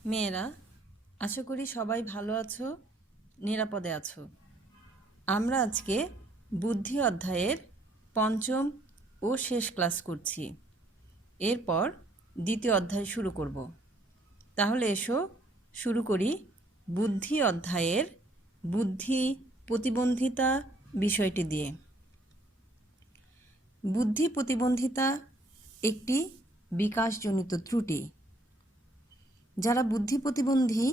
মেয়েরা, আশা করি সবাই ভালো আছো, নিরাপদে আছো। আমরা আজকে বুদ্ধি অধ্যায়ের পঞ্চম ও শেষ ক্লাস করছি। এরপর দ্বিতীয় অধ্যায় শুরু করব। তাহলে এসো শুরু করি বুদ্ধি অধ্যায়ের বুদ্ধি প্রতিবন্ধিতা বিষয়টি দিয়ে। বুদ্ধি প্রতিবন্ধিতা একটি বিকাশজনিত ত্রুটি। যারা বুদ্ধি প্রতিবন্ধী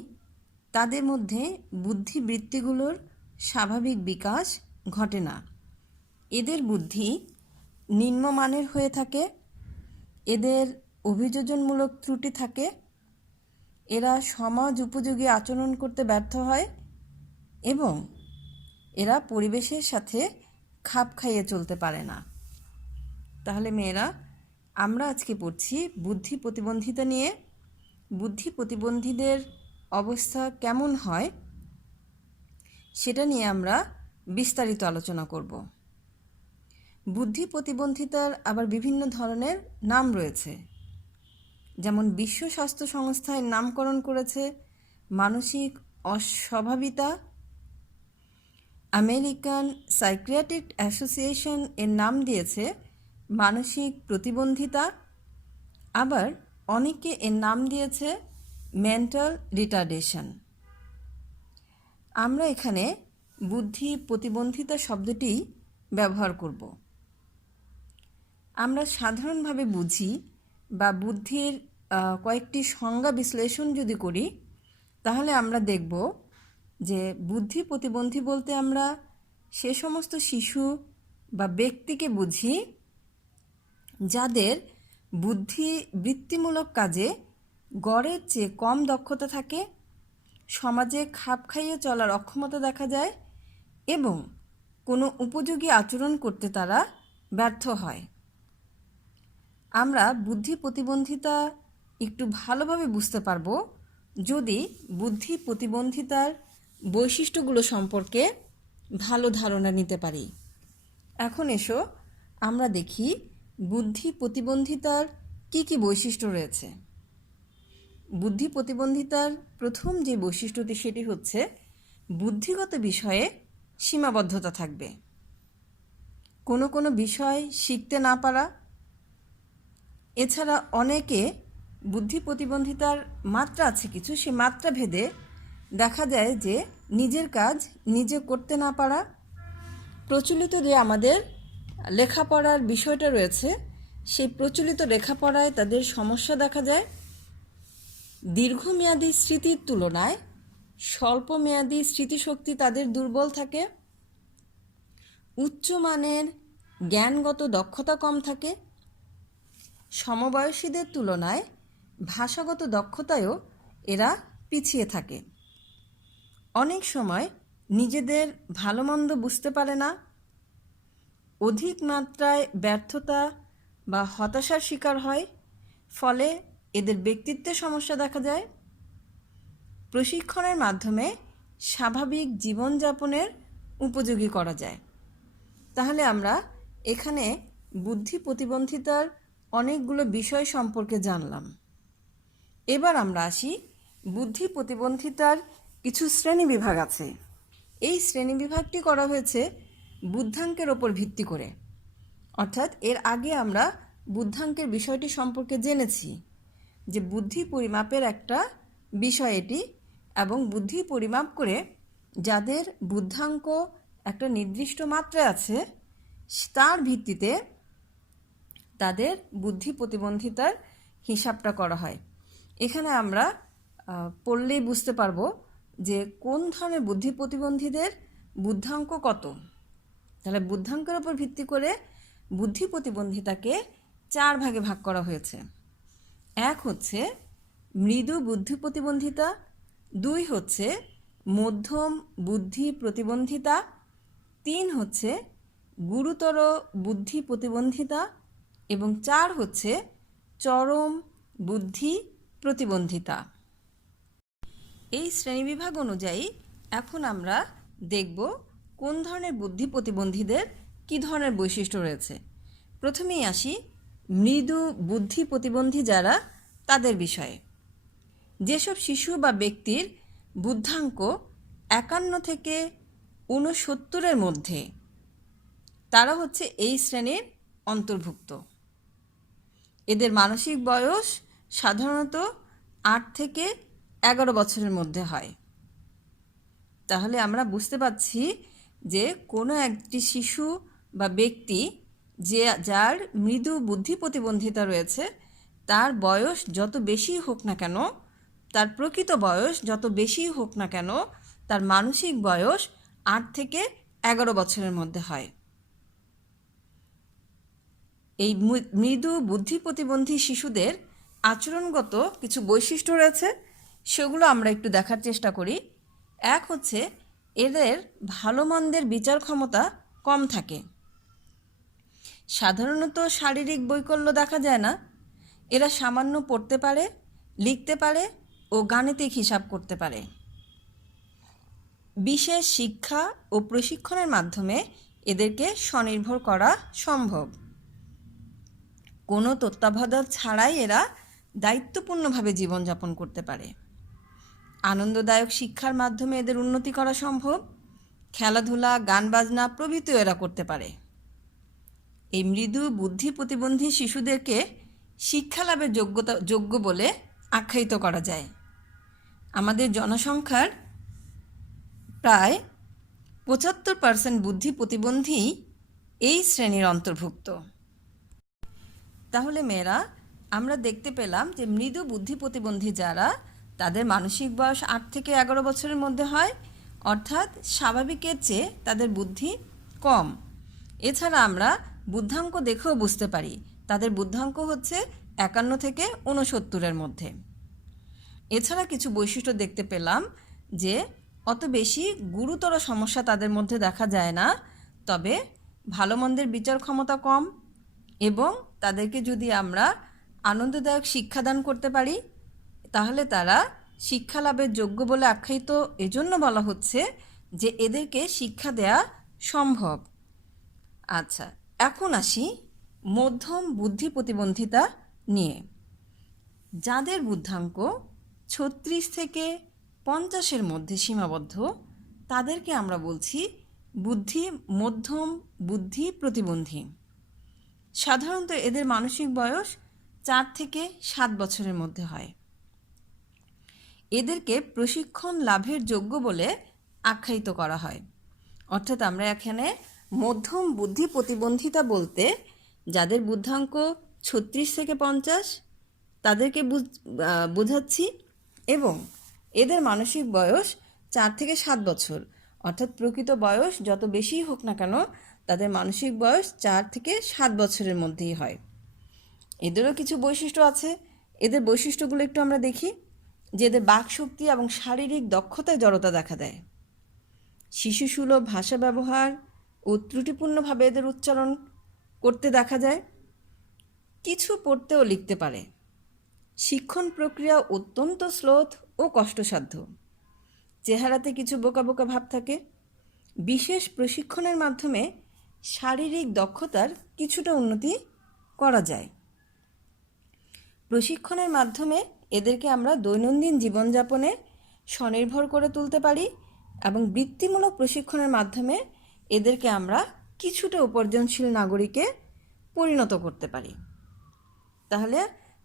তাদের মধ্যে বুদ্ধিবৃত্তিগুলোর স্বাভাবিক বিকাশ ঘটে না। এদের বুদ্ধি নিম্নমানের হয়ে থাকে, এদের অভিযোজনমূলক ত্রুটি থাকে, এরা সমাজ উপযোগী আচরণ করতে ব্যর্থ হয় এবং এরা পরিবেশের সাথে খাপ খাইয়ে চলতে পারে না। তাহলে মেয়েরা, আমরা আজকে পড়ছি বুদ্ধি প্রতিবন্ধিতা নিয়ে। বুদ্ধি প্রতিবন্ধীদের অবস্থা কেমন হয় সেটা নিয়ে আমরা বিস্তারিত আলোচনা করব। বুদ্ধি প্রতিবন্ধিতার আবার বিভিন্ন ধরনের নাম রয়েছে, যেমন বিশ্ব স্বাস্থ্য সংস্থায় নামকরণ করেছে মানসিক অস্বাভাবিকতা, আমেরিকান সাইকিয়াট্রিক অ্যাসোসিয়েশন এর নাম দিয়েছে মানসিক প্রতিবন্ধিতা, আবার অনেকে এর নাম দিয়েছে মেন্টাল রিটার্ডেশন। আমরা এখানে বুদ্ধি প্রতিবন্ধিতা শব্দটি ব্যবহার করব। আমরা সাধারণভাবে বুঝি বা বুদ্ধির কয়েকটি সংজ্ঞা বিশ্লেষণ যদি করি, তাহলে আমরা দেখব যে বুদ্ধি প্রতিবন্ধী বলতে আমরা সে সমস্ত শিশু বা ব্যক্তিকে বুঝি যাদের বুদ্ধি বৃত্তিমূলক কাজে গড়ের চেয়ে কম দক্ষতা থাকে, সমাজে খাপ খাইয়ে চলার অক্ষমতা দেখা যায় এবং কোনো উপযোগী আচরণ করতে তারা ব্যর্থ হয়। আমরা বুদ্ধি প্রতিবন্ধিতা একটু ভালোভাবে বুঝতে পারব যদি বুদ্ধি প্রতিবন্ধিতার বৈশিষ্ট্যগুলো সম্পর্কে ভালো ধারণা নিতে পারি। এখন এসো আমরা দেখি বুদ্ধি প্রতিবন্ধিতার কী কী বৈশিষ্ট্য রয়েছে। বুদ্ধি প্রতিবন্ধিতার প্রথম যে বৈশিষ্ট্যটি সেটি হচ্ছে বুদ্ধিগত বিষয়ে সীমাবদ্ধতা থাকবে। কোনো কোনো বিষয় শিখতে না পারা। এছাড়া অনেকে বুদ্ধি প্রতিবন্ধিতার মাত্রা আছে কিছু, সে মাত্রা ভেদে দেখা যায় যে নিজের কাজ নিজে করতে না পারা। প্রচলিত যে আমাদের লেখাপড়ার বিষয়টা রয়েছে, সেই প্রচলিত লেখাপড়ায় তাদের সমস্যা দেখা যায়। দীর্ঘমেয়াদী স্মৃতির তুলনায় স্বল্পমেয়াদী স্মৃতিশক্তি তাদের দুর্বল থাকে। উচ্চমানের জ্ঞানগত দক্ষতা কম থাকে। সমবয়সীদের তুলনায় ভাষাগত দক্ষতায়ও এরা পিছিয়ে থাকে। অনেক সময় নিজেদের ভালো মন্দ বুঝতে পারে না। অধিক মাত্রায় ব্যর্থতা বা হতাশার শিকার হয়, ফলে এদের ব্যক্তিত্বে সমস্যা দেখা যায়। প্রশিক্ষণের মাধ্যমে স্বাভাবিক জীবনযাপনের উপযোগী করা যায়। তাহলে আমরা এখানে বুদ্ধি প্রতিবন্ধিতার অনেকগুলো বিষয় সম্পর্কে জানলাম। এবার আমরা আসি বুদ্ধি প্রতিবন্ধিতার কিছু শ্রেণীবিভাগ আছে। এই শ্রেণীবিভাগটি করা হয়েছে বুদ্ধাঙ্কের ওপর ভিত্তি করে, অর্থাৎ এর আগে আমরা বুদ্ধাঙ্কের বিষয়টি সম্পর্কে জেনেছি যে বুদ্ধি পরিমাপের একটা বিষয় এটি, এবং বুদ্ধি পরিমাপ করে যাদের বুদ্ধাঙ্ক একটা নির্দিষ্ট মাত্রায় আছে তার ভিত্তিতে তাদের বুদ্ধি প্রতিবন্ধিতার হিসাবটা করা হয়। এখানে আমরা পড়লেই বুঝতে পারবো যে কোন ধরনের বুদ্ধি প্রতিবন্ধীদের বুদ্ধাঙ্ক কত। তাহলে বুদ্ধাঙ্কের ওপর ভিত্তি করে বুদ্ধি প্রতিবন্ধিতাকে 4 ভাগে ভাগ করা হয়েছে। 1 হচ্ছে মৃদু বুদ্ধি প্রতিবন্ধিতা, 2 হচ্ছে মধ্যম বুদ্ধি প্রতিবন্ধিতা, 3 হচ্ছে গুরুতর বুদ্ধি প্রতিবন্ধিতা এবং 4 হচ্ছে চরম বুদ্ধি প্রতিবন্ধিতা। এই শ্রেণীবিভাগ অনুযায়ী এখন আমরা দেখব কোন ধরনের বুদ্ধি প্রতিবন্ধীদের কী ধরনের বৈশিষ্ট্য রয়েছে। প্রথমেই আসি মৃদু বুদ্ধি প্রতিবন্ধী যারা, তাদের বিষয়ে। যেসব শিশু বা ব্যক্তির বুদ্ধাঙ্ক 51 থেকে 69-এর মধ্যে, তারা হচ্ছে এই শ্রেণীর অন্তর্ভুক্ত। এদের মানসিক বয়স সাধারণত 8 থেকে 11 বছরের মধ্যে হয়। তাহলে আমরা বুঝতে পারছি যে কোনো একটি শিশু বা ব্যক্তি যার মৃদু বুদ্ধি প্রতিবন্ধিতা রয়েছে, তার বয়স যত বেশি হোক না কেন, তার প্রকৃত বয়স যত বেশি হোক না কেন, তার মানসিক বয়স 8 থেকে 11 বছরের মধ্যে হয়। এই মৃদু বুদ্ধি প্রতিবন্ধী শিশুদের আচরণগত কিছু বৈশিষ্ট্য রয়েছে, সেগুলো আমরা একটু দেখার চেষ্টা করি। এক হচ্ছে, এদের ভালো মন্দের বিচার ক্ষমতা কম থাকে। সাধারণত শারীরিক বৈকল্য দেখা যায় না। এরা সামান্য পড়তে পারে, লিখতে পারে ও গাণিতিক হিসাব করতে পারে। বিশেষ শিক্ষা ও প্রশিক্ষণের মাধ্যমে এদেরকে স্বনির্ভর করা সম্ভব। কোনো তত্ত্বাবধান ছাড়াই এরা দায়িত্বপূর্ণভাবে জীবনযাপন করতে পারে। আনন্দদায়ক শিক্ষার মাধ্যমে এদের উন্নতি করা সম্ভব। খেলাধুলা, গান বাজনা প্রভৃতিও এরা করতে পারে। এই মৃদু বুদ্ধি প্রতিবন্ধী শিশুদেরকে শিক্ষা লাভের যোগ্য বলে আখ্যায়িত করা যায়। আমাদের জনসংখ্যার প্রায় 75% বুদ্ধি প্রতিবন্ধী এই শ্রেণীর অন্তর্ভুক্ত। তাহলে মেয়েরা, আমরা দেখতে পেলাম যে মৃদু বুদ্ধি প্রতিবন্ধী যারা, তাদের মানসিক বয়স 8 থেকে 11 বছরের মধ্যে হয়, অর্থাৎ স্বাভাবিকের চেয়ে তাদের বুদ্ধি কম। এছাড়া আমরা বুদ্ধাঙ্ক দেখেও বুঝতে পারি তাদের বুদ্ধাঙ্ক হচ্ছে 51 থেকে 69-এর মধ্যে। এছাড়া কিছু বৈশিষ্ট্য দেখতে পেলাম যে অত বেশি গুরুতর সমস্যা তাদের মধ্যে দেখা যায় না, তবে ভালো মন্দের বিচার ক্ষমতা কম, এবং তাদেরকে যদি আমরা আনন্দদায়ক শিক্ষাদান করতে পারি, তাহলে তারা শিক্ষা লাভের যোগ্য বলে আখ্যায়িত এজন্য বলা হচ্ছে যে এদেরকে শিক্ষা দেয়া সম্ভব। আচ্ছা, এখন আসি মধ্যম বুদ্ধি প্রতিবন্ধিতা নিয়ে। যাদের বুদ্ধাঙ্ক 36 থেকে 50-এর মধ্যে সীমাবদ্ধ, তাদেরকে আমরা বলছি মধ্যম বুদ্ধি প্রতিবন্ধী। সাধারণত এদের মানসিক বয়স 4 থেকে 7 বছরের মধ্যে হয়। এদেরকে প্রশিক্ষণ লাভের যোগ্য বলে আখ্যায়িত করা হয়। অর্থাৎ আমরা এখানে মধ্যম বুদ্ধি প্রতিবন্ধিতা বলতে যাদের বুদ্ধাঙ্ক 36 থেকে 50 তাদেরকে বোঝাচ্ছি, এবং এদের মানসিক বয়স 4 থেকে 7 বছর, অর্থাৎ প্রকৃত বয়স যত বেশি হোক না কেন, তাদের মানসিক বয়স 4 থেকে 7 বছরের মধ্যেই হয়। এদেরও কিছু বৈশিষ্ট্য আছে। এদের বৈশিষ্ট্যগুলো একটু আমরা দেখি। যে এদের বাকশক্তি এবং শারীরিক দক্ষতায় জড়তা দেখা দেয়। শিশুসুলভ ভাষা ব্যবহার ও ত্রুটিপূর্ণভাবে এদের উচ্চারণ করতে দেখা যায়। কিছু পড়তে ও লিখতে পারে। শিক্ষণ প্রক্রিয়া অত্যন্ত শ্লথ ও কষ্টসাধ্য। চেহারাতে কিছু বোকা বোকা ভাব থাকে। বিশেষ প্রশিক্ষণের মাধ্যমে শারীরিক দক্ষতার কিছুটা উন্নতি করা যায়। প্রশিক্ষণের মাধ্যমে এদেরকে আমরা দৈনন্দিন জীবনযাপনে স্বনির্ভর করে তুলতে পারি, এবং বৃত্তিমূলক প্রশিক্ষণের মাধ্যমে এদেরকে আমরা কিছুটা উপার্জনশীল নাগরিকে পরিণত করতে পারি। তাহলে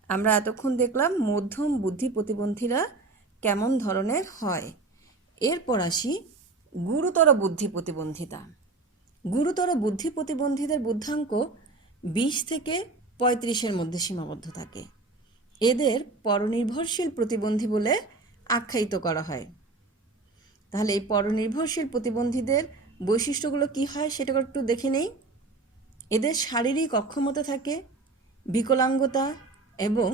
আমরা এতক্ষণ দেখলাম মধ্যম বুদ্ধি প্রতিবন্ধীরা কেমন ধরনের হয়। এরপর আসি গুরুতর বুদ্ধি প্রতিবন্ধিতা। গুরুতর বুদ্ধি প্রতিবন্ধীদের বুদ্ধাঙ্ক 20 থেকে 35-এর মধ্যে সীমাবদ্ধ থাকে। এদের পরনির্ভরশীল প্রতিবন্ধী বলে আখ্যায়িত করা হয়। তাহলে এই পরনির্ভরশীল প্রতিবন্ধীদের বৈশিষ্ট্যগুলো কি হয় সেটা একটু দেখে নেই। এদের শারীরিক অক্ষমতা থাকে, বিকলাঙ্গতা এবং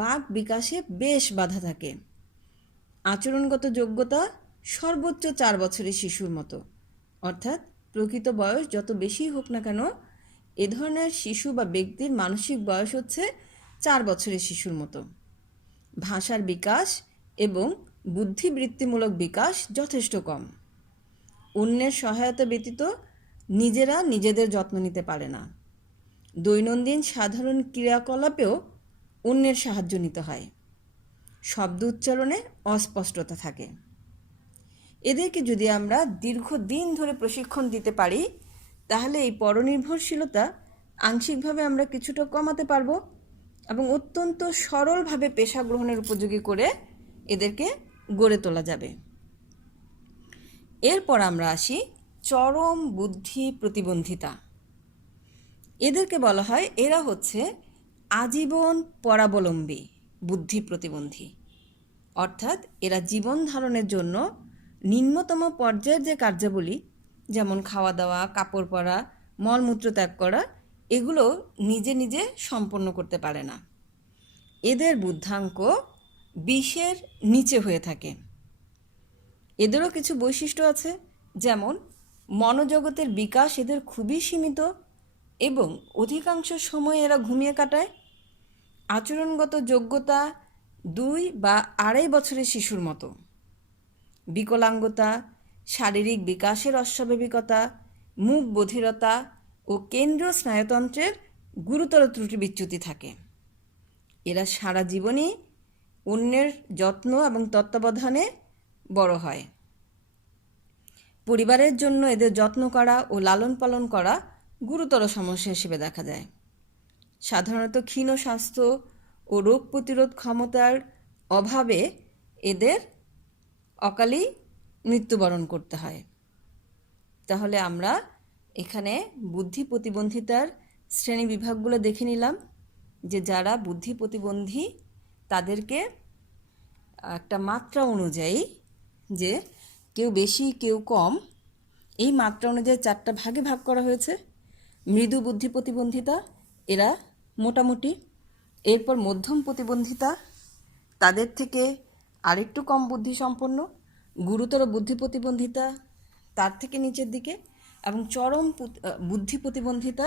বাক বিকাশে বেশ বাধা থাকে। আচরণগত যোগ্যতা সর্বোচ্চ 4 বছরের শিশুর মতো, অর্থাৎ প্রকৃত বয়স যত বেশি হোক না কেন, এ ধরনের শিশু বা ব্যক্তির মানসিক বয়স হচ্ছে 4 বছরের শিশুর মতো। ভাষার বিকাশ এবং বুদ্ধিবৃত্তিমূলক বিকাশ যথেষ্ট কম। অন্যের সহায়তা ব্যতীত নিজেরা নিজেদের যত্ন নিতে পারে না। দৈনন্দিন সাধারণ ক্রিয়াকলাপেও অন্যের সাহায্য নিতে হয়। শব্দ উচ্চারণে অস্পষ্টতা থাকে। এদেরকে যদি আমরা দীর্ঘদিন ধরে প্রশিক্ষণ দিতে পারি তাহলে এই পরনির্ভরশীলতা আংশিকভাবে আমরা কিছুটা কমাতে পারবো এবং অত্যন্ত সরলভাবে পেশা গ্রহণের উপযোগী করে এদেরকে গড়ে তোলা যাবে। এরপর আমরা আসি চরম বুদ্ধি প্রতিবন্ধিতা। এদেরকে বলা হয় এরা হচ্ছে আজীবন পরাবলম্বী বুদ্ধি প্রতিবন্ধী, অর্থাৎ এরা জীবন ধারণের জন্য নিম্নতম পর্যায়ের যে কার্যাবলী যেমন খাওয়া দাওয়া, কাপড় পরা, মলমূত্র ত্যাগ করা এগুলো নিজে নিজে সম্পন্ন করতে পারে না। এদের বুদ্ধাঙ্ক 20-এর নিচে হয়ে থাকে। এদেরও কিছু বৈশিষ্ট্য আছে, যেমন মনোজগতের বিকাশ এদের খুবই সীমিত এবং অধিকাংশ সময় এরা ঘুমিয়ে কাটায়। আচরণগত যোগ্যতা 2 বা 2.5 বছরের শিশুর মতো। বিকলাঙ্গতা, শারীরিক বিকাশের অস্বাভাবিকতা, মুখ বধিরতা ও কেন্দ্রীয় স্নায়ুতন্ত্রের গুরুতর ত্রুটি বিচ্যুতি থাকে। এরা সারা জীবনই অন্যের যত্ন এবং তত্ত্বাবধানে বড় হয়। পরিবারের জন্য এদের যত্ন করা ও লালন পালন করা গুরুতর সমস্যা হিসেবে দেখা যায়। সাধারণত ক্ষীণ স্বাস্থ্য ও রোগ প্রতিরোধ ক্ষমতার অভাবে এদের অকালেই মৃত্যুবরণ করতে হয়। তাহলে আমরা এখানে বুদ্ধি প্রতিবন্ধিতার শ্রেণী বিভাগগুলো দেখে নিলাম, যে যারা বুদ্ধি প্রতিবন্ধী তাদেরকে একটা মাত্রা অনুযায়ী, যে কেউ বেশি কেউ কম, এই মাত্রা অনুযায়ী 4টা ভাগে ভাগ করা হয়েছে। মৃদু বুদ্ধি প্রতিবন্ধিতা এরা মোটামুটি, এরপর মধ্যম প্রতিবন্ধিতা তাদের থেকে আরেকটু কম বুদ্ধি সম্পন্ন, গুরুতর বুদ্ধি প্রতিবন্ধিতা তার থেকে নিচের দিকে, এবং চরম বুদ্ধি প্রতিবন্ধিতা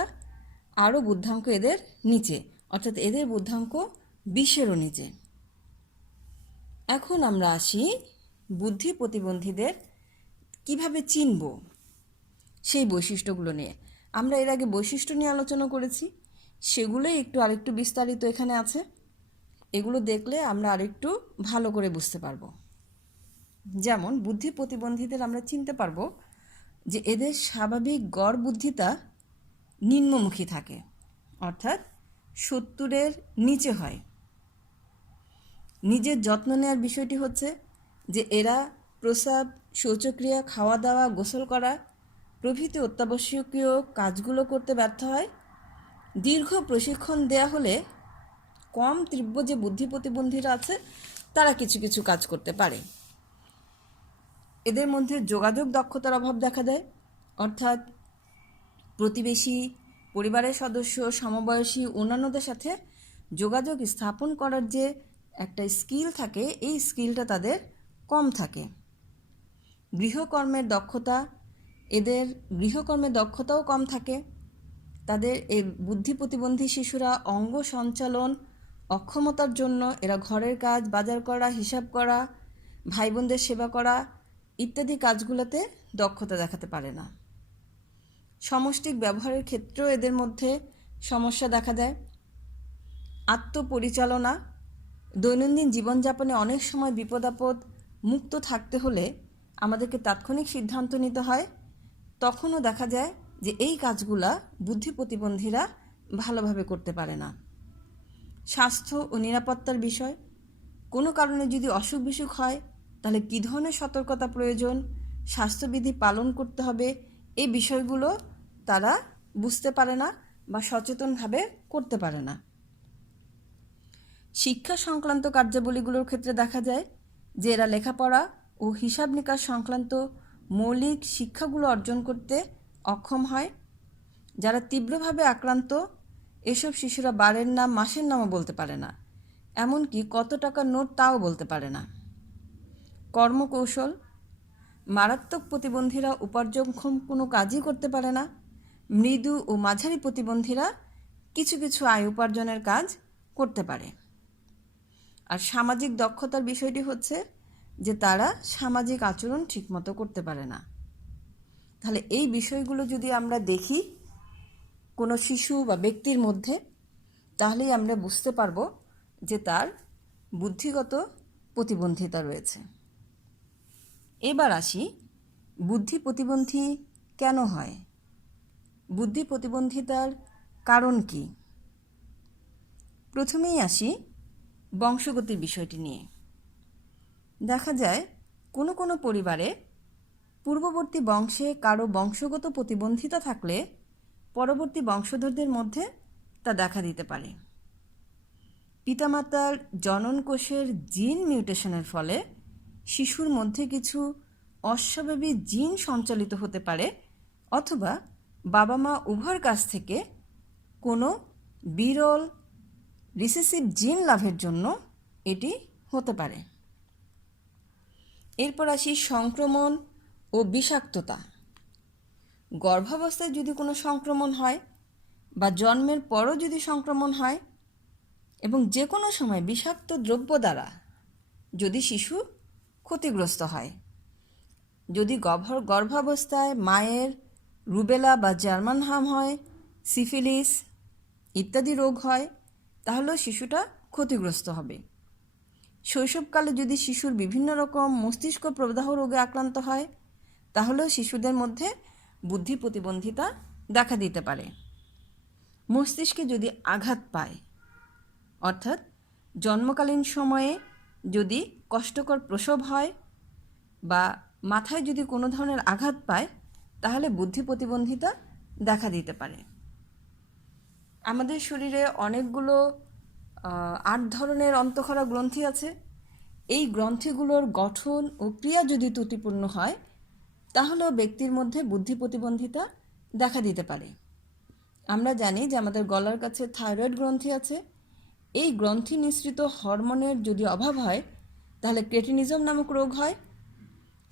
আরও বুদ্ধাঙ্ক এদের নিচে, অর্থাৎ এদের বুদ্ধাঙ্ক 20-এরও নিচে। এখন আমরা আসি বুদ্ধি প্রতিবন্ধীদের কিভাবে চিনব সেই বৈশিষ্ট্যগুলো নিয়ে। আমরা এর আগে বৈশিষ্ট্য নিয়ে আলোচনা করেছি, সেগুলোই আরেকটু বিস্তারিত এখানে আছে। এগুলো দেখলে আমরা আরেকটু ভালো করে বুঝতে পারবো। যেমন বুদ্ধি প্রতিবন্ধীদের আমরা চিনতে পারবো যে এদের স্বাভাবিক গড় বুদ্ধিতা নিম্নমুখী থাকে, অর্থাৎ 70-এর নিচে হয়। নিজের যত্ন নেওয়ার বিষয়টি হচ্ছে যে এরা প্রস্রাব, শৌচক্রিয়া, খাওয়া দাওয়া, গোসল করা প্রভৃতি অত্যাবশ্যকীয় কাজগুলো করতে ব্যর্থ হয়। দীর্ঘ প্রশিক্ষণ দেয়া হলে কম তীব্র যে বুদ্ধি প্রতিবন্ধীরা আছে তারা কিছু কিছু কাজ করতে পারে। এদের মধ্যে যোগাযোগ দক্ষতার অভাব দেখা দেয়, অর্থাৎ প্রতিবেশী, পরিবারের সদস্য, সমবয়সী অন্যান্যদের সাথে যোগাযোগ স্থাপন করার যে একটা স্কিল থাকে, এই স্কিলটা তাদের কম থাকে। গৃহকর্মের দক্ষতাও কম থাকে। তাদের এই বুদ্ধি প্রতিবন্ধী শিশুরা অঙ্গ সঞ্চালন অক্ষমতার জন্য এরা ঘরের কাজ, বাজার করা, হিসাব করা, ভাই বোনদের সেবা করা ইত্যাদি কাজগুলোতে দক্ষতা দেখাতে পারে না। সমষ্টিক ব্যবহারের ক্ষেত্রেও এদের মধ্যে সমস্যা দেখা দেয়। আত্মপরিচালনা, দৈনন্দিন জীবনযাপনে অনেক সময় বিপদ আপদ মুক্ত থাকতে হলে আমাদেরকে তাৎক্ষণিক সিদ্ধান্ত নিতে হয়, তখনও দেখা যায় যে এই কাজগুলা বুদ্ধি প্রতিবন্ধীরা ভালোভাবে করতে পারে না। স্বাস্থ্য ও নিরাপত্তার বিষয়, কোনো কারণে যদি অসুখ বিসুখ হয় তাহলে কী ধরনের সতর্কতা প্রয়োজন, স্বাস্থ্যবিধি পালন করতে হবে, এই বিষয়গুলো তারা বুঝতে পারে না বা সচেতনভাবে করতে পারে না। শিক্ষা সংক্রান্ত কার্যাবলীগুলোর ক্ষেত্রে দেখা যায় যে এরা লেখাপড়া ও হিসাব নিকাশ সংক্রান্ত মৌলিক শিক্ষাগুলো অর্জন করতে অক্ষম হয়। যারা তীব্রভাবে আক্রান্ত, এসব শিশুরা বারের নাম, মাসের নামও বলতে পারে না, এমনকি কত টাকার নোট তাও বলতে পারে না। কর্মকৌশল, মারাত্মক প্রতিবন্ধীরা উপার্জনক্ষম কোনো কাজই করতে পারে না। মৃদু ও মাঝারি প্রতিবন্ধীরা কিছু কিছু আয় উপার্জনের কাজ করতে পারে। আর সামাজিক দক্ষতার বিষয়টি হচ্ছে যে তারা সামাজিক আচরণ ঠিকমতো করতে পারে না। তাহলে এই বিষয়গুলো যদি আমরা দেখি কোনো শিশু বা ব্যক্তির মধ্যে, তাহলেই আমরা বুঝতে পারবো যে তার বুদ্ধিগত প্রতিবন্ধিতা রয়েছে। এবার আসি বুদ্ধি প্রতিবন্ধী কেন হয়, বুদ্ধি প্রতিবন্ধিতার কারণ কি। প্রথমেই আসি বংশগতির বিষয়টি নিয়ে। দেখা যায় কোনো কোনো পরিবারে পূর্ববর্তী বংশে কারো বংশগত প্রতিবন্ধিতা থাকলে পরবর্তী বংশধরদের মধ্যে তা দেখা দিতে পারে। পিতামাতার জনন কোষের জিন মিউটেশনের ফলে শিশুর মধ্যে কিছু অস্বাভাবিক জিন সঞ্চালিত হতে পারে, অথবা বাবা মা উভয়ের কাছ থেকে কোনো বিরল রিসেসিভ জিন লাভের জন্য এটি হতে পারে। এরপর আসি সংক্রমণ ও বিষাক্ততা। গর্ভাবস্থায় যদি কোনো সংক্রমণ হয় বা জন্মের পরও যদি সংক্রমণ হয় এবং যে কোনো সময় বিষাক্ত দ্রব্য দ্বারা যদি শিশু ক্ষতিগ্রস্ত হয়, যদি গর্ভাবস্থায় মায়ের রুবেলা বা জার্মান হাম হয়, সিফিলিস ইত্যাদি রোগ হয়, তাহলেও শিশুটা ক্ষতিগ্রস্ত হবে। শৈশবকালে যদি শিশুর বিভিন্ন রকম মস্তিষ্ক প্রদাহ রোগে আক্রান্ত হয়, তাহলেও শিশুদের মধ্যে বুদ্ধি প্রতিবন্ধিতা দেখা দিতে পারে। মস্তিষ্কে যদি আঘাত পায়, অর্থাৎ জন্মকালীন সময়ে যদি কষ্টকর প্রসব হয় বা মাথায় যদি কোনো ধরনের আঘাত পায়, তাহলে বুদ্ধি প্রতিবন্ধিতা দেখা দিতে পারে। আমাদের শরীরে অনেকগুলো 8 ধরনের অন্তঃক্ষরা গ্রন্থি আছে। এই গ্রন্থিগুলোর গঠন ও ক্রিয়া যদি ত্রুটিপূর্ণ হয়, তাহলেও ব্যক্তির মধ্যে বুদ্ধি প্রতিবন্ধিতা দেখা দিতে পারে। আমরা জানি যে আমাদের গলার কাছে থাইরয়েড গ্রন্থি আছে। এই গ্রন্থি নিঃসৃত হরমোনের যদি অভাব হয়, তাহলে ক্রেটিনিজম নামক রোগ হয়।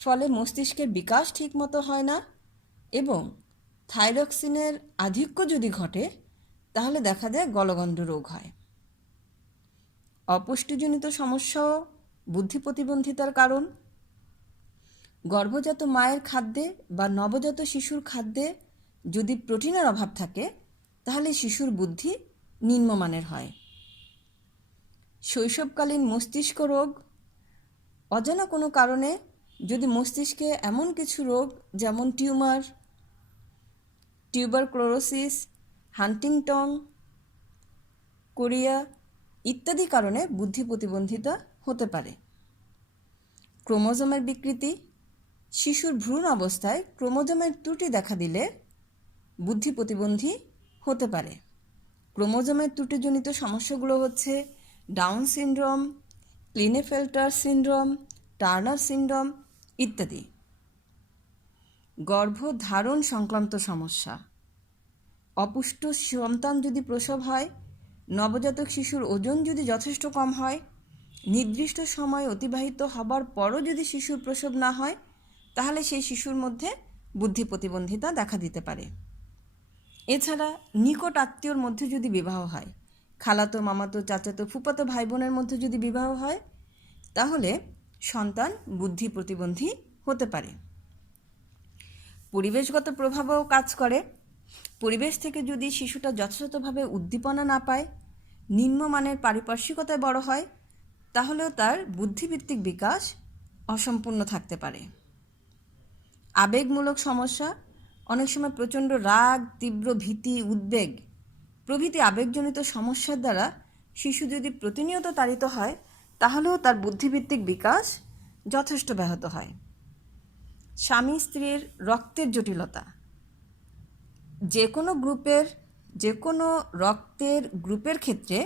ফলে মস্তিষ্কের বিকাশ ঠিকমতো হয় না এবং থাইরক্সিনের আধিক্য যদি ঘটে, তাহলে দেখা যায় গলগণ্ড রোগ হয়। অপুষ্টিজনিত সমস্যাও বুদ্ধি প্রতিবন্ধিতার কারণ। গর্ভজাত মায়ের খাদ্যে বা নবজাত শিশুর খাদ্যে যদি প্রোটিনের অভাব থাকে, তাহলে শিশুর বুদ্ধি নিম্নমানের হয়। শৈশবকালীন মস্তিষ্ক রোগ, অজানা কোনো কারণে যদি মস্তিষ্কে এমন কিছু রোগ যেমন টিউমার, টিউবারক্লোরোসিস, হান্টিংটন, কোরিয়া ইত্যাদি কারণে বুদ্ধি প্রতিবন্ধিতা হতে পারে। ক্রোমোজোমের বিকৃতি, শিশুর ভ্রূণ অবস্থায় ক্রোমোজোমের ত্রুটি দেখা দিলে বুদ্ধি প্রতিবন্ধী হতে পারে। ক্রোমোজোমের ত্রুটিজনিত সমস্যাগুলো হচ্ছে Down syndrome, Klinefelter syndrome, Turner syndrome ইত্যাদি। গর্ভধারণ সংক্রান্ত সমস্যা, অপুষ্ট সন্তান যদি প্রসব হয়, নবজাতক শিশুর ওজন যদি যথেষ্ট কম হয়, নির্দিষ্ট সময় অতিবাহিত হবার পরও যদি শিশুর প্রসব না হয়, তাহলে সেই শিশুর মধ্যে বুদ্ধি প্রতিবন্ধিতা দেখা দিতে পারে। এছাড়া নিকট আত্মীয়র মধ্যে যদি বিবাহ হয়, খালাতো মামাতো চাচাতো ফুফাতো ভাই বোনের মধ্যে যদি বিবাহ হয়, তাহলে সন্তান বুদ্ধি প্রতিবন্ধী হতে পারে। পরিবেশগত প্রভাবও কাজ করে। পরিবেশ থেকে যদি শিশুটা যথাযথভাবে উদ্দীপনা না পায়, নিম্নমানের পারিপার্শ্বিকতায় বড় হয়, তাহলেও তার বুদ্ধিভিত্তিক বিকাশ অসম্পূর্ণ থাকতে পারে। আবেগমূলক সমস্যা, অনেক সময় প্রচণ্ড রাগ, তীব্র ভীতি, উদ্বেগ প্রভৃতি আবেগজনিত সমস্যার দ্বারা শিশু যদি প্রতিনিয়ত তাড়িত হয়, তাহলেও তার বুদ্ধিভিত্তিক বিকাশ যথেষ্ট ব্যাহত হয়। স্বামী স্ত্রীর রক্তের জটিলতা, যে কোনো রক্তের গ্রুপের ক্ষেত্রে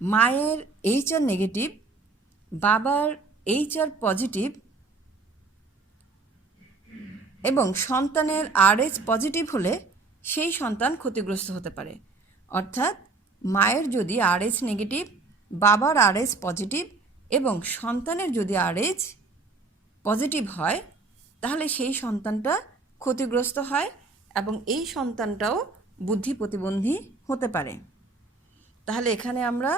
মায়ের HR নেগেটিভ, বাবার HR পজিটিভ এবং সন্তানের RH পজিটিভ হলে সেই সন্তান ক্ষতিগ্রস্ত হতে পারে। অর্থাৎ মায়ের যদি RH নেগেটিভ, বাবার RH পজিটিভ এবং সন্তানের যদি RH পজিটিভ হয়, তাহলে সেই সন্তানটা ক্ষতিগ্রস্ত হয় এবং এই সন্তানটাও বুদ্ধি প্রতিবন্ধী হতে পারে। তাহলে এখানে আমরা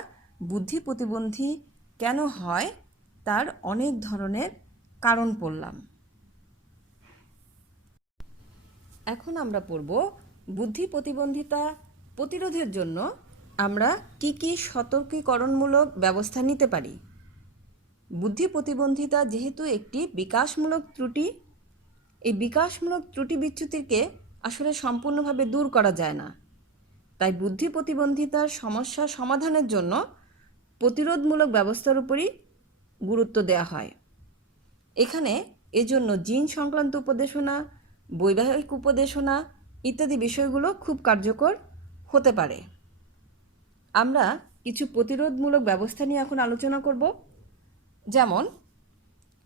বুদ্ধি প্রতিবন্ধী কেন হয় তার অনেক ধরনের কারণ পড়লাম। এখন আমরা পড়ব বুদ্ধি প্রতিবন্ধিতা প্রতিরোধের জন্য আমরা কি কি সতর্কীকরণমূলক ব্যবস্থা নিতে পারি। বুদ্ধি প্রতিবন্ধিতা যেহেতু একটি বিকাশমূলক ত্রুটি, এই বিকাশমূলক ত্রুটি বিচ্যুতিকে আসলে সম্পূর্ণভাবে দূর করা যায় না। তাই বুদ্ধি প্রতিবন্ধিতার সমস্যা সমাধানের জন্য প্রতিরোধমূলক ব্যবস্থার উপরই গুরুত্ব দেওয়া হয়। এখানে এজন্য জিন সংক্রান্ত উপদেশনা, বৈবাহিক উপদেশনা ইত্যাদি বিষয়গুলো খুব কার্যকর হতে পারে। আমরা কিছু প্রতিরোধমূলক ব্যবস্থা নিয়ে এখন আলোচনা করব। যেমন,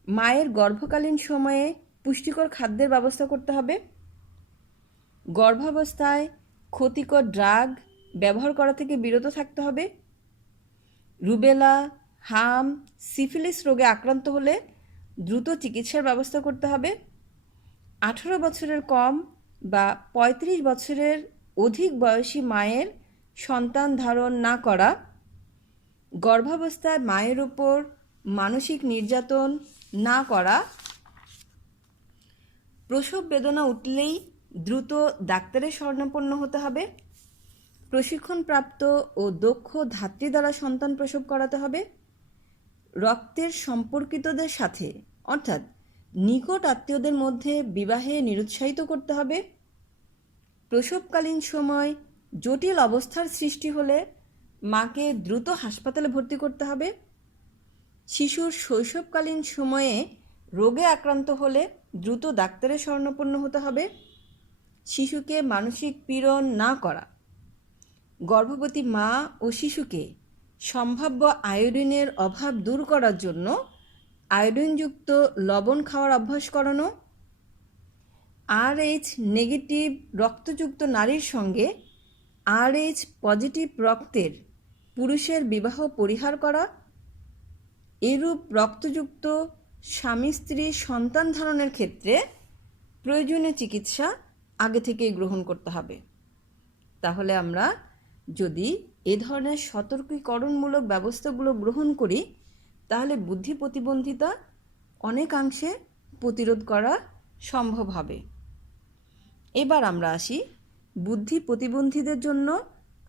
মায়ের গর্ভকালীন সময়ে পুষ্টিকর খাদ্যের ব্যবস্থা করতে হবে। গর্ভাবস্থায় ক্ষতিকর ড্রাগ ব্যবহার করা থেকে বিরত থাকতে হবে। রুবেলা, হাম, সিফিলিস রোগে আক্রান্ত হলে দ্রুত চিকিৎসার ব্যবস্থা করতে হবে। 18 বছরের কম বা 35 বছরের অধিক বয়সী মায়ের সন্তান ধারণ না করা, গর্ভাবস্থায় মায়ের উপর মানসিক নির্যাতন না করা, প্রসব বেদনা উঠলেই দ্রুত ডাক্তারের শরণাপন্ন হতে হবে, প্রশিক্ষণপ্রাপ্ত ও দক্ষ ধাত্রী দ্বারা সন্তান প্রসব করাতে হবে, রক্তের সম্পর্কিতদের সাথে অর্থাৎ নিকট আত্মীয়দের মধ্যে বিবাহে নিরুৎসাহিত করতে হবে, প্রসবকালীন সময় জটিল অবস্থার সৃষ্টি হলে মাকে দ্রুত হাসপাতালে ভর্তি করতে হবে, শিশুর শৈশবকালীন সময়ে রোগে আক্রান্ত হলে দ্রুত ডাক্তারের শরণাপন্ন হতে হবে, শিশুকে মানসিক পীড়ন না করা, গর্ভবতী মা ও শিশুকে সম্ভাব্য আয়োডিনের অভাব দূর করার জন্য আয়োডিনযুক্ত লবণ খাওয়ার অভ্যাস করানো, RH নেগেটিভ রক্তযুক্ত নারীর সঙ্গে RH পজিটিভ রক্তের পুরুষের বিবাহ পরিহার করা, এরূপ রক্তযুক্ত স্বামী স্ত্রী সন্তান ধারণের ক্ষেত্রে প্রয়োজনীয় চিকিৎসা আগে থেকেই গ্রহণ করতে হবে। তাহলে আমরা যদি এ ধরনের সতর্কীকরণমূলক ব্যবস্থাগুলো গ্রহণ করি, তাহলে বুদ্ধি প্রতিবন্ধিতা অনেকাংশে প্রতিরোধ করা সম্ভব হবে। এবার আমরা আসি বুদ্ধি প্রতিবন্ধীদের জন্য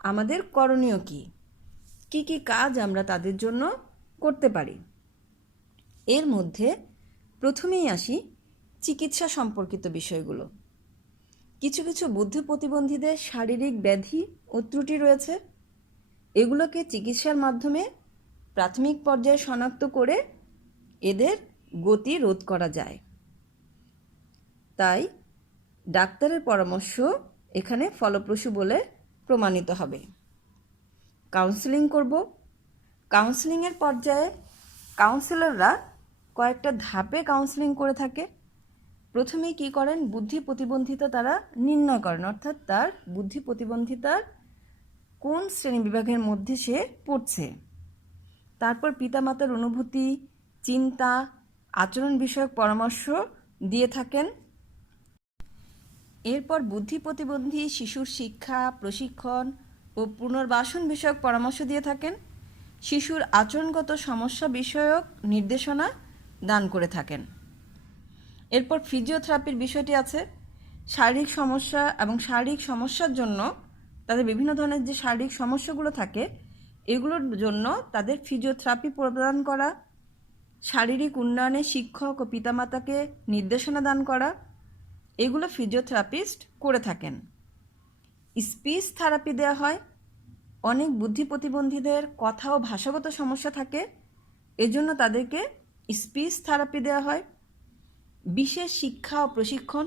আমাদের করণীয় কী কী কাজ আমরা তাদের জন্য করতে পারি। এর মধ্যে প্রথমেই আসি চিকিৎসা সম্পর্কিত বিষয়গুলো। কিছু কিছু বুদ্ধি প্রতিবন্ধীদের শারীরিক ব্যাধি ও ত্রুটি রয়েছে। এগুলোকে চিকিৎসার মাধ্যমে প্রাথমিক পর্যায়ে শনাক্ত করে এদের গতি রোধ করা যায়। তাই ডাক্তারের পরামর্শ এখানে ফলপ্রসূ বলে প্রমাণিত হবে। কাউন্সেলিং করব। কাউন্সেলিংয়ের পর্যায়ে কাউন্সিলররা কয়েকটা ধাপে কাউন্সেলিং করে থাকে। প্রথমেই কী করেন, বুদ্ধি প্রতিবন্ধিতা তারা নির্ণয় করেন, অর্থাৎ তার বুদ্ধি প্রতিবন্ধিতার কোন শ্রেণী বিভাগের মধ্যে সে পড়ছে। তারপর পিতামাতার অনুভূতি, চিন্তা, আচরণ বিষয়ক পরামর্শ দিয়ে থাকেন। এরপর বুদ্ধি প্রতিবন্ধী শিশুর শিক্ষা, প্রশিক্ষণ ও পুনর্বাসন বিষয়ক পরামর্শ দিয়ে থাকেন। শিশুর আচরণগত সমস্যা বিষয়ক নির্দেশনা দান করে থাকেন। এরপর ফিজিওথেরাপির বিষয়টি আছে। শারীরিক সমস্যা এবং শারীরিক সমস্যার জন্য তাদের বিভিন্ন ধরনের যে শারীরিক সমস্যাগুলো থাকে এগুলোর জন্য তাদের ফিজিওথেরাপি প্রদান করা, শারীরিক উন্নয়নে শিক্ষক ও পিতামাতাকে নির্দেশনা দান করা, এগুলো ফিজিওথেরাপিস্ট করে থাকেন। স্পিচ থেরাপি দেওয়া হয়। অনেক বুদ্ধি প্রতিবন্ধীদের কথা ও ভাষাগত সমস্যা থাকে, এজন্য তাদেরকে স্পিচ থেরাপি দেওয়া হয়। বিশেষ শিক্ষা ও প্রশিক্ষণ,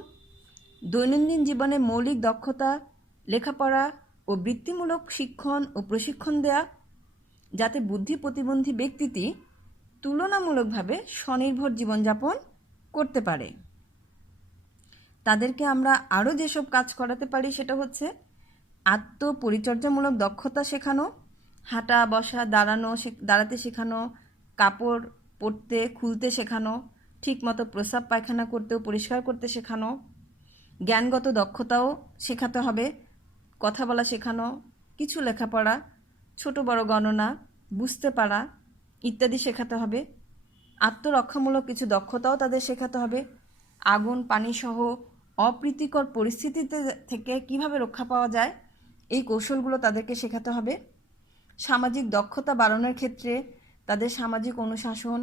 দৈনন্দিন জীবনে মৌলিক দক্ষতা, লেখাপড়া ও বৃত্তিমূলক শিক্ষণ ও প্রশিক্ষণ দেয়া, যাতে বুদ্ধি প্রতিবন্ধী ব্যক্তিটি তুলনামূলকভাবে স্বনির্ভর জীবনযাপন করতে পারে। তাদেরকে আমরা আরও যেসব কাজ করাতে পারি সেটা হচ্ছে আত্মপরিচর্যামূলক দক্ষতা শেখানো, হাঁটা, বসা, দাঁড়াতে শেখানো, কাপড় পরতে খুলতে শেখানো, ঠিকমতো প্রস্রাব পায়খানা করতে ও পরিষ্কার করতে শেখানো, জ্ঞানগত দক্ষতাও শেখাতে হবে, কথা বলা শেখানো, কিছু লেখাপড়া, ছোট বড় গণনা বুঝতে পারা ইত্যাদি শেখাতে হবে। আত্মরক্ষামূলক কিছু দক্ষতাও তাদের শেখাতে হবে। আগুন, পানি সহ অপ্রীতিকর পরিস্থিতিতে থেকে কিভাবে রক্ষা পাওয়া যায় এই কৌশলগুলো তাদেরকে শেখাতে হবে। সামাজিক দক্ষতা বাড়ানোর ক্ষেত্রে তাদের সামাজিক অনুশাসন,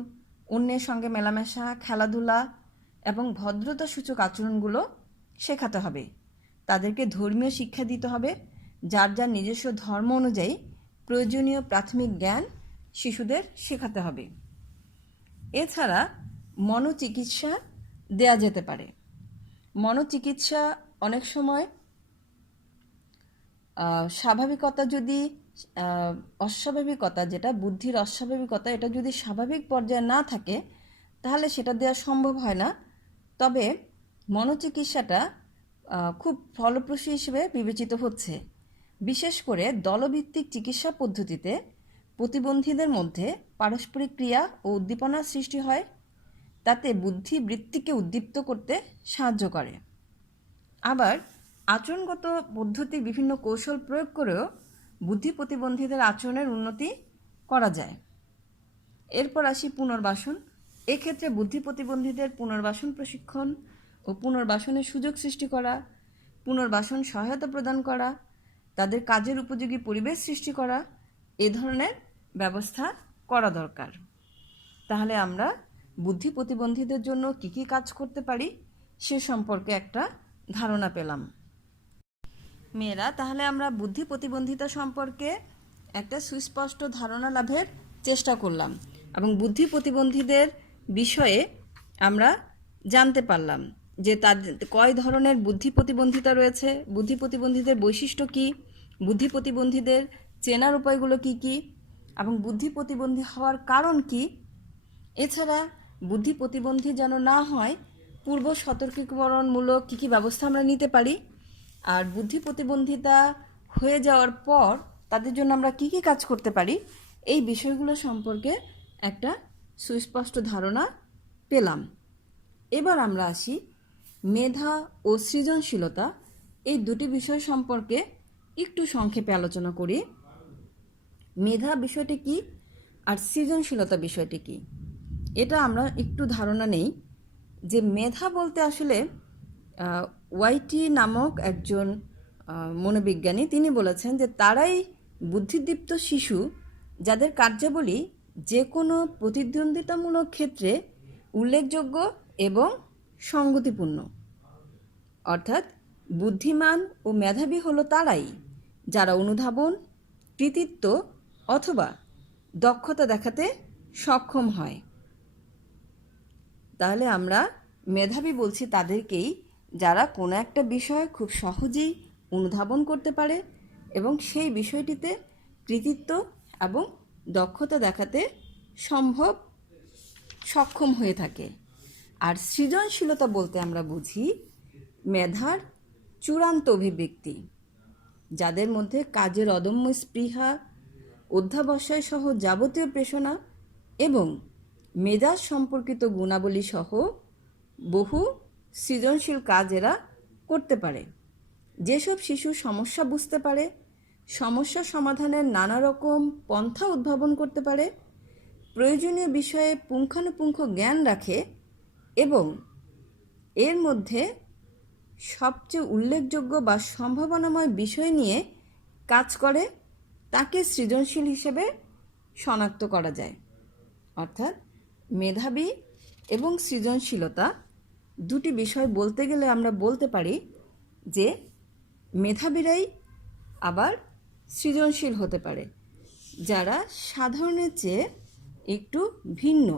অন্যের সঙ্গে মেলামেশা, খেলাধুলা এবং ভদ্রতা সূচক আচরণগুলো শেখাতে হবে। তাদেরকে ধর্মীয় শিক্ষা দিতে হবে, যার যার নিজস্ব ধর্ম অনুযায়ী প্রয়োজনীয় প্রাথমিক জ্ঞান শিশুদের শেখাতে হবে। এছাড়া মনোচিকিৎসা দেয়া যেতে পারে। মনোচিকিৎসা অনেক সময় স্বাভাবিকতা যদি অস্বাভাবিকতা, যেটা বুদ্ধির অস্বাভাবিকতা, এটা যদি স্বাভাবিক পর্যায়ে না থাকে তাহলে সেটা দেওয়া সম্ভব হয় না। তবে মনোচিকিৎসাটা খুব ফলপ্রসূ হিসেবে বিবেচিত হচ্ছে। বিশেষ করে দলভিত্তিক চিকিৎসা পদ্ধতিতে প্রতিবন্ধীদের মধ্যে পারস্পরিক ক্রিয়া ও উদ্দীপনার সৃষ্টি হয়, তাতে বুদ্ধিবৃত্তিকে উদ্দীপ্ত করতে সাহায্য করে। আবার আচরণগত পদ্ধতির বিভিন্ন কৌশল প্রয়োগ করেও বুদ্ধি প্রতিবন্ধীদের আচরণের উন্নতি করা যায়। এরপর আসি পুনর্বাসন। এক্ষেত্রে বুদ্ধি প্রতিবন্ধীদের পুনর্বাসন প্রশিক্ষণ ও পুনর্বাসনের সুযোগ সৃষ্টি করা, পুনর্বাসন সহায়তা প্রদান করা, তাদের কাজের উপযোগী পরিবেশ সৃষ্টি করা, এ ধরনের ব্যবস্থা করা দরকার। তাহলে আমরা বুদ্ধি প্রতিবন্ধীদের জন্য কী কী কাজ করতে পারি সে সম্পর্কে একটা ধারণা পেলাম। মেয়েরা, তাহলে আমরা বুদ্ধি প্রতিবন্ধিতা সম্পর্কে একটা সুস্পষ্ট ধারণা লাভের চেষ্টা করলাম এবং বুদ্ধি প্রতিবন্ধীদের বিষয়ে আমরা জানতে পারলাম যে তাদের কয় ধরনের বুদ্ধি প্রতিবন্ধিতা রয়েছে, বুদ্ধি প্রতিবন্ধীদের বৈশিষ্ট্য কী, বুদ্ধি প্রতিবন্ধীদের চেনার উপায়গুলো কী কী এবং বুদ্ধি প্রতিবন্ধী হওয়ার কারণ কী। এছাড়া বুদ্ধি প্রতিবন্ধী যেন না হয় পূর্ব সতর্কীকরণমূলক কী কী ব্যবস্থা আমরা নিতে পারি, আর বুদ্ধি প্রতিবন্ধিতা হয়ে যাওয়ার পর তাদের জন্য আমরা কী কী কাজ করতে পারি, এই বিষয়গুলো সম্পর্কে একটা সুস্পষ্ট ধারণা পেলাম। এবার আমরা আসি মেধা ও সৃজনশীলতা, এই দুটি বিষয় সম্পর্কে একটু সংক্ষেপে আলোচনা করি। মেধা বিষয়টি কী আর সৃজনশীলতা বিষয়টি কী, এটা আমরা একটু ধারণা নেই। যে মেধা বলতে আসলে ওয়াইটি নামক একজন মনোবিজ্ঞানী তিনি বলেছেন যে তারাই বুদ্ধিদীপ্ত শিশু যাদের কার্যাবলী যে কোনো প্রতিদ্বন্দ্বিতামূলক ক্ষেত্রে উল্লেখযোগ্য এবং সঙ্গতিপূর্ণ। অর্থাৎ বুদ্ধিমান ও মেধাবী হলো তারাই যারা অনুধাবন, কৃতিত্ব অথবা দক্ষতা দেখাতে সক্ষম হয়। তাহলে আমরা মেধাবী বলছি তাদেরকেই যারা কোনো একটা বিষয় খুব সহজেই অনুধাবন করতে পারে এবং সেই বিষয়টিতে কৃতিত্ব এবং দক্ষতা দেখাতে সক্ষম হয়ে থাকে। আর সৃজনশীলতা বলতে আমরা বুঝি মেধার চূড়ান্ত অভিব্যক্তি, যাদের মধ্যে কাজের অদম্য স্পৃহা, অধ্যাবসায় সহ যাবতীয় প্রেষণা এবং মেজাজ সম্পর্কিত গুণাবলী সহ বহু সৃজনশীল কাজ এরা করতে পারে। যেসব শিশু সমস্যা বুঝতে পারে, সমস্যা সমাধানের নানা রকম পন্থা উদ্ভাবন করতে পারে, প্রয়োজনীয় বিষয়ে পুঙ্খানুপুঙ্খ জ্ঞান রাখে এবং এর মধ্যে সবচেয়ে উল্লেখযোগ্য বা সম্ভাবনাময় বিষয় নিয়ে কাজ করে, তাকে সৃজনশীল হিসেবে শনাক্ত করা যায়। অর্থাৎ মেধাবী এবং সৃজনশীলতা দুটি বিষয় বলতে গেলে আমরা বলতে পারি যে মেধাবীরাই আবার সৃজনশীল হতে পারে, যারা সাধারণের চেয়ে একটু ভিন্ন।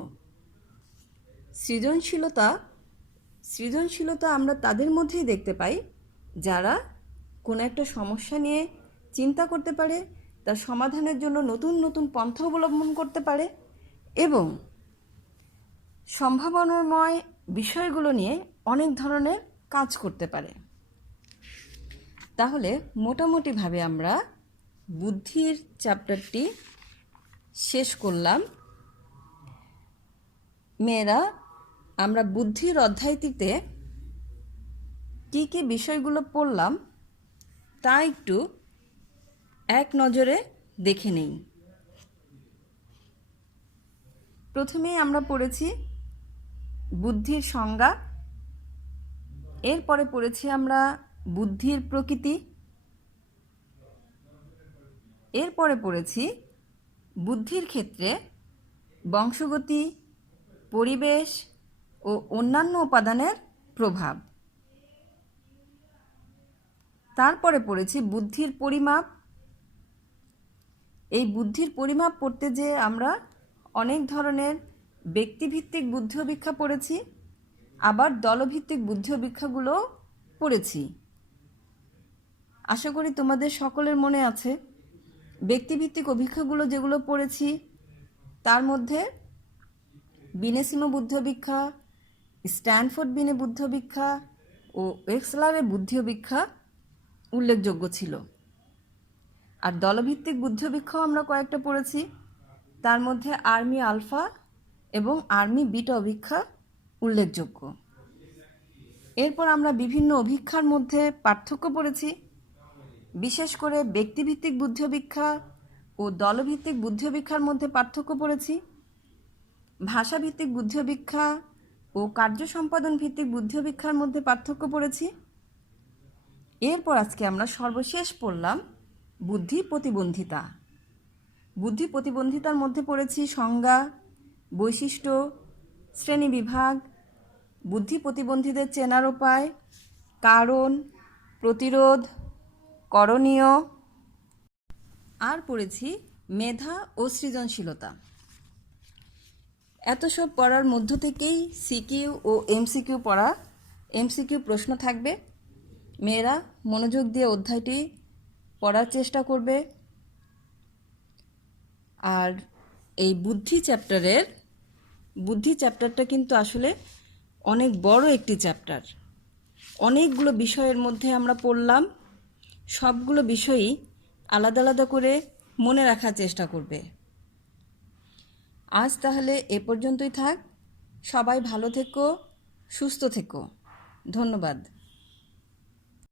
সৃজনশীলতা আমরা তাদের মধ্যেই দেখতে পাই যারা কোনো একটা সমস্যা নিয়ে চিন্তা করতে পারে, তার সমাধানের জন্য নতুন নতুন পন্থা অবলম্বন করতে পারে এবং সম্ভাবনাময় বিষয়গুলো নিয়ে অনেক ধরনের কাজ করতে পারে। তাহলে মোটামুটিভাবে আমরা বুদ্ধির চ্যাপ্টারটি শেষ করলাম। মেয়েরা, আমরা বুদ্ধির অধ্যায়টিতে কী কী বিষয়গুলো পড়লাম তা একটু এক নজরে দেখে নেই। প্রথমেই আমরা পড়েছি বুদ্ধির সংজ্ঞা, এরপরে পড়েছি আমরা বুদ্ধির প্রকৃতি, এরপরে পড়েছি বুদ্ধির ক্ষেত্রে বংশগতি, পরিবেশ ও অন্যান্য উপাদানের প্রভাব। তারপরে পড়েছি বুদ্ধির পরিমাপ। এই বুদ্ধির পরিমাপ পড়তে যে আমরা অনেক ধরনের ব্যক্তিভিত্তিক বুদ্ধি অভিক্ষা পড়েছি, আবার দলভিত্তিক বুদ্ধি অভিক্ষাগুলো পড়েছি। আশা করি তোমাদের সকলের মনে আছে। ব্যক্তিভিত্তিক অভিক্ষাগুলো যেগুলো পড়েছি তার মধ্যে বিনেসিমো বুদ্ধি অভিক্ষা, স্ট্যানফোর্ড বিনে বুদ্ধি অভিক্ষা ও ওয়েক্সলারের বুদ্ধি অভিক্ষা উল্লেখযোগ্য ছিল। আর দলভিত্তিক বুদ্ধি অভিক্ষাও আমরা কয়েকটা পড়েছি, তার মধ্যে আর্মি আলফা এবং আর্মি বিটা অভিক্ষা উল্লেখযোগ্য। এরপর আমরা বিভিন্ন অভিক্ষার মধ্যে পার্থক্য পড়েছি, বিশেষ করে ব্যক্তিভিত্তিক বুদ্ধি অভিক্ষা ও দলভিত্তিক বুদ্ধি অভিক্ষার মধ্যে পার্থক্য পড়েছি, ভাষাভিত্তিক বুদ্ধি অভিক্ষা ও কার্য সম্পাদন ভিত্তিক বুদ্ধি অভিক্ষার মধ্যে পার্থক্য পড়েছি। এরপর আজকে আমরা সর্বশেষ পড়লাম বুদ্ধি প্রতিবন্ধিতা। বুদ্ধি প্রতিবন্ধিতার মধ্যে পড়েছি সংজ্ঞা, বৈশিষ্ট্য, শ্রেণীবিভাগ, বুদ্ধি প্রতিবন্ধীদের চেনার উপায়, কারণ, প্রতিরোধ, করণীয়, আর পড়েছি মেধা ও সৃজনশীলতা। এত সব পড়ার মধ্য থেকেই সিকিউ ও এমসিকিউ পড়া, এমসিকিউ প্রশ্ন থাকবে। মেয়েরা মনোযোগ দিয়ে অধ্যায়টি পড়ার চেষ্টা করবে। আর এই বুদ্ধি চ্যাপ্টারটা কিন্তু আসলে অনেক বড় একটি চ্যাপ্টার। অনেকগুলো বিষয়ের মধ্যে আমরা পড়লাম, সবগুলো বিষয়ই আলাদা আলাদা করে মনে রাখার চেষ্টা করবে। আজ তাহলে এ পর্যন্তই থাক। সবাই ভালো থেকো, সুস্থ থেকো। ধন্যবাদ।